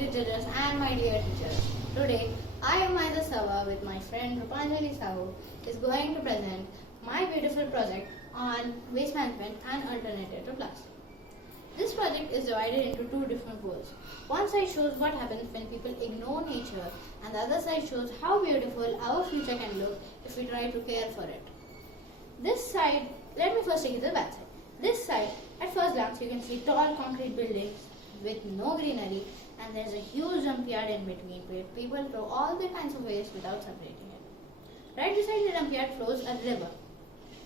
respected judges and my dear teachers. Today, I, Umaida Sava, with my friend Rupanjali Sahu, is going to present my beautiful project on waste management and alternative to plastic. This project is divided into two different goals. One side shows what happens when people ignore nature, and the other side shows how beautiful our future can look if we try to care for it. This side, let me first take you to the back side. This side, at first glance, you can see tall concrete buildings with no greenery, and there's a huge dump yard in between where people throw all their kinds of waste without separating it. Right beside the dump yard flows a river,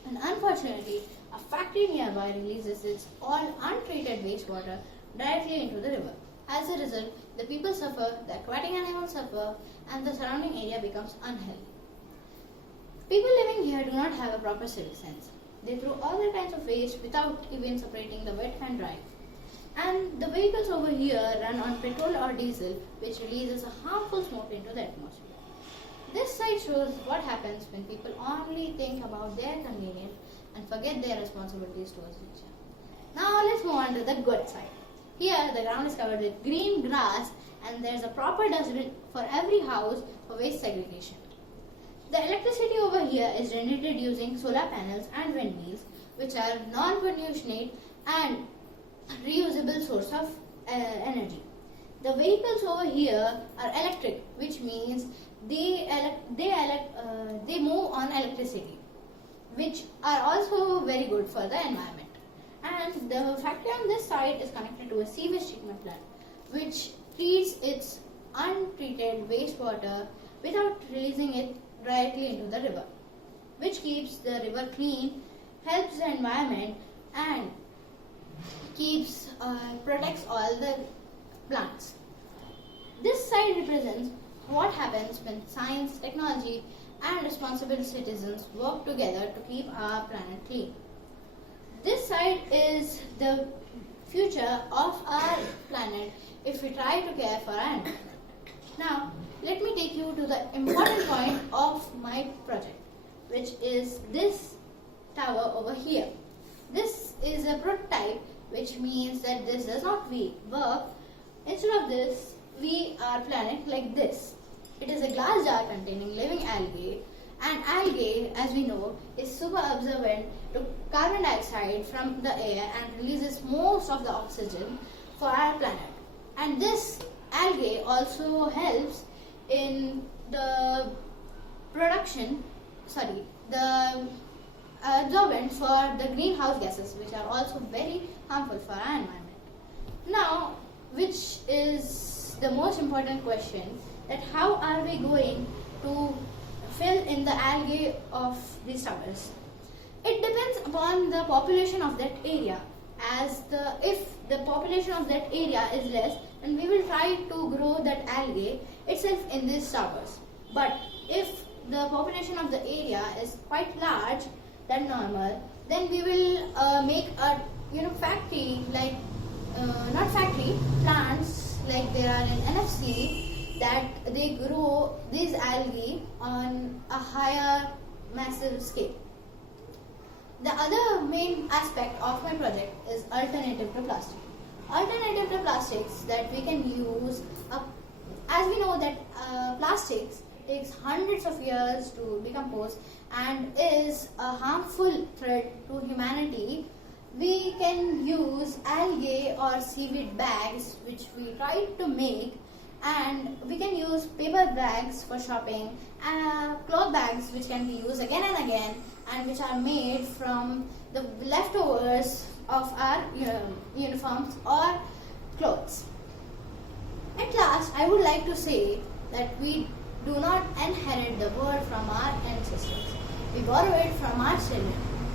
and unfortunately, a factory nearby releases its all untreated wastewater directly into the river. As a result, the people suffer, the aquatic animals suffer, and the surrounding area becomes unhealthy. People living here do not have a proper civic sense. They throw all their kinds of waste without even separating the wet and dry. And the vehicles over here run on petrol or diesel, which releases a harmful smoke into the atmosphere. This slide shows what happens when people only think about their convenience and forget their responsibilities towards nature. Now let's move on to the good side. Here the ground is covered with green grass and there's a proper dustbin for every house for waste segregation. The electricity over here is generated using solar panels and windmills, which are non-pollutionate and reusable source of energy. The vehicles over here are electric, which means they move on electricity, which are also very good for the environment. And the factory on this side is connected to a sewage treatment plant, which treats its untreated wastewater without releasing it directly into the river, which keeps the river clean, helps the environment, and protects all the plants. This side represents what happens when science, technology, and responsible citizens work together to keep our planet clean. This side is the future of our planet if we try to care for our environment. Now, let me take you to the important point of my project, which is this tower over here. This is a prototype, which means that this does not work. Instead of this, we are planning like this. It is a glass jar containing living algae, and algae, as we know, is super observant to carbon dioxide from the air and releases most of the oxygen for our planet. And this algae also helps in the absorbent for the greenhouse gases, which are also very harmful for our environment. Now, which is the most important question, that how are we going to fill in the algae of these towers? It depends upon the population of that area. If the population of that area is less, then we will try to grow that algae itself in these towers. But if the population of the area is quite large than normal, then we will make a factory, like not factory, plants like there are in NFC, that they grow these algae on a higher massive scale. The other main aspect of my project is alternative to plastic. Alternative to plastics that we can use, as we know that plastics takes hundreds of years to decompose and is a harmful threat to humanity. We can use algae or seaweed bags, which we tried to make, and we can use paper bags for shopping, cloth bags which can be used again and again, and which are made from the leftovers of our uniforms or clothes. At last, I would like to say that we do not inherit the world from our ancestors. We borrow it from our children,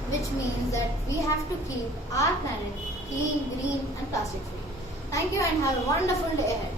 which means that we have to keep our planet clean, green, and plastic free. Thank you and have a wonderful day ahead.